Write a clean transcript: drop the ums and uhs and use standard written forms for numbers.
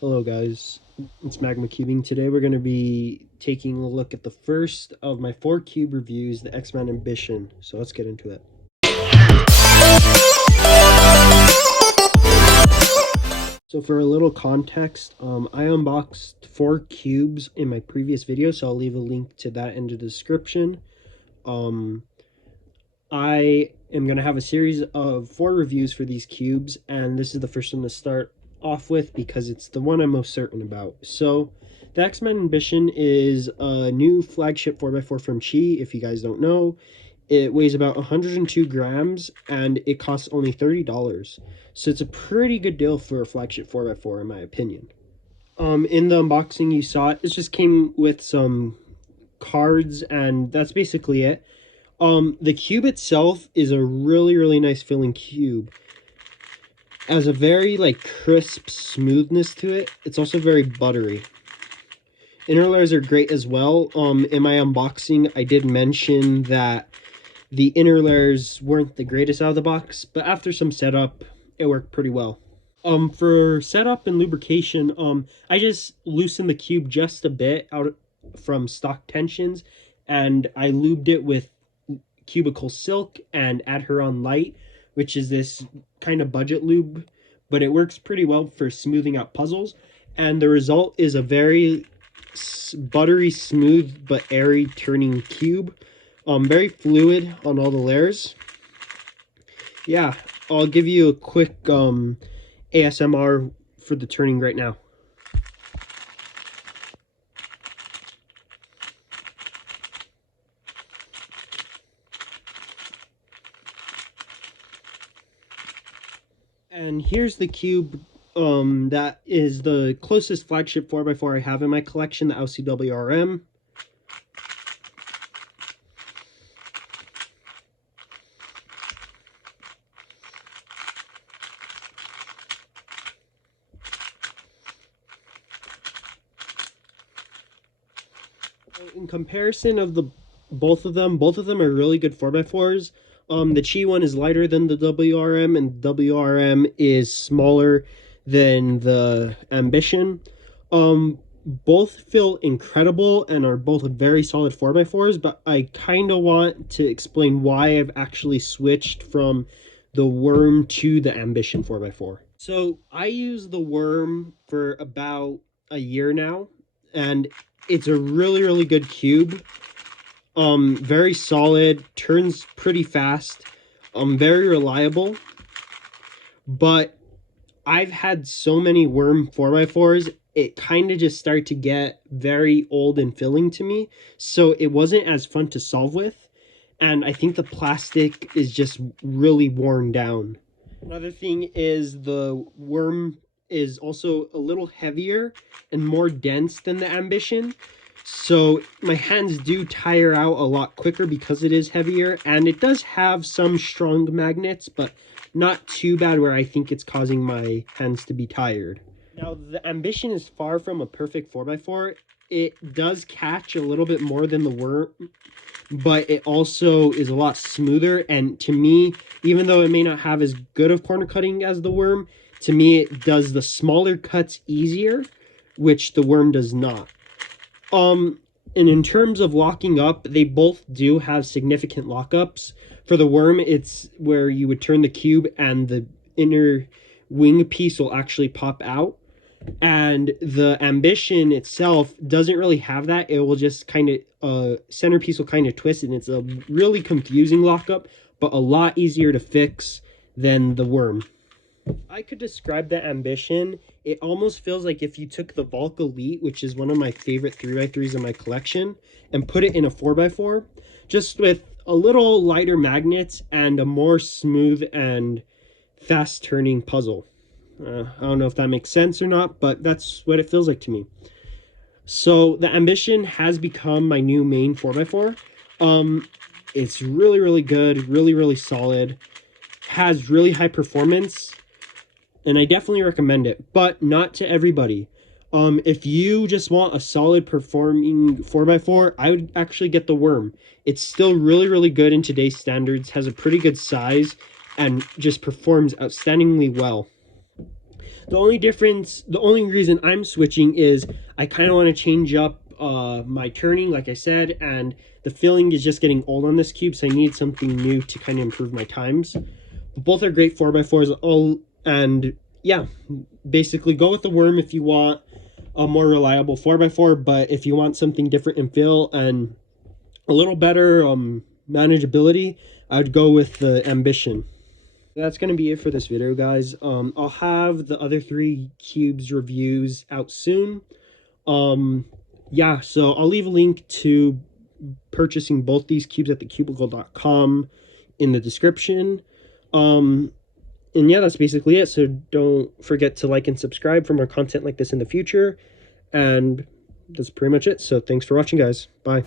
Hello guys, it's Magma Cubing. Today we're going to be taking a look at the first of my 4 cube reviews, the XMan Ambition. So let's get into it. So for a little context, I unboxed 4 cubes in my previous video, so I'll leave a link to that in the description. I am going to have a series of 4 reviews for these cubes, and this is the first one to start off with because it's the one I'm most certain about. So the XMan Ambition is a new flagship 4x4 from Chi, if you guys don't know. It weighs about 102 grams and it costs only $30. So it's a pretty good deal for a flagship 4x4 in my opinion. In the unboxing you saw it just came with some cards and that's basically it. The cube itself is a really nice feeling cube. It has a very crisp smoothness to it. It's also very buttery. Inner layers are great as well. In my unboxing, I did mention that the inner layers weren't the greatest out of the box, but after some setup, it worked pretty well. For setup and lubrication, I just loosened the cube just a bit out from stock tensions, and I lubed it with Cubicle Silk and Adheron Light, which is this kind of budget lube, but it works pretty well for smoothing out puzzles. And the result is a very buttery smooth but airy turning cube. Very fluid on all the layers. Yeah, I'll give you a quick ASMR for the turning right now. And here's the cube that is the closest flagship 4x4 I have in my collection, the LCWRM. In comparison of both of them are really good 4x4s. The Chi one is lighter than the WRM, and WRM is smaller than the Ambition. Both feel incredible and are both very solid 4x4s, but I kind of want to explain why I've actually switched from the Worm to the Ambition 4x4. So I use the Worm for about a year now, and it's a really good cube. Very solid, turns pretty fast, very reliable. But I've had so many Worm 4x4s, it kind of just started to get very old and filling to me, so it wasn't as fun to solve with, and I think the plastic is just really worn down. Another thing is the Worm is also a little heavier and more dense than the Ambition, so my hands do tire out a lot quicker because it is heavier, and it does have some strong magnets, but not too bad where I think it's causing my hands to be tired. Now, the Ambition is far from a perfect 4x4. It does catch a little bit more than the Worm, but it also is a lot smoother, and to me, even though it may not have as good of corner cutting as the Worm, to me it does the smaller cuts easier, which the Worm does not. And in terms of locking up, they both do have significant lockups. For the Worm, it's where you would turn the cube and the inner wing piece will actually pop out. And the Ambition itself doesn't really have that. It will just kind of, centerpiece will kind of twist, and it's a really confusing lockup, but a lot easier to fix than the Worm. I could describe the Ambition. It almost feels like if you took the Volk Elite, which is one of my favorite 3x3s in my collection, and put it in a 4x4, just with a little lighter magnets and a more smooth and fast turning puzzle. I don't know if that makes sense or not, but that's what it feels like to me. So the Ambition has become my new main 4x4. It's really good, really solid, has really high performance, and I definitely recommend it, but not to everybody. If you just want a solid performing 4x4, I would actually get the Worm. It's still really good in today's standards, has a pretty good size, and just performs outstandingly well. The only difference, the only reason I'm switching is I kind of want to change up my turning, like I said, and the filling is just getting old on this cube, so I need something new to kind of improve my times. But both are great 4x4s, and yeah, basically go with the worm if you want a more reliable 4x4, but if you want something different in fill and a little better manageability, I'd go with the Ambition. That's going to be it for this video, guys. I'll have the other 3 cubes reviews out soon. Yeah, so I'll leave a link to purchasing both these cubes at thecubicle.com in the description. And yeah, that's basically it. So don't forget to like and subscribe for more content like this in the future. And that's pretty much it. So thanks for watching, guys. Bye.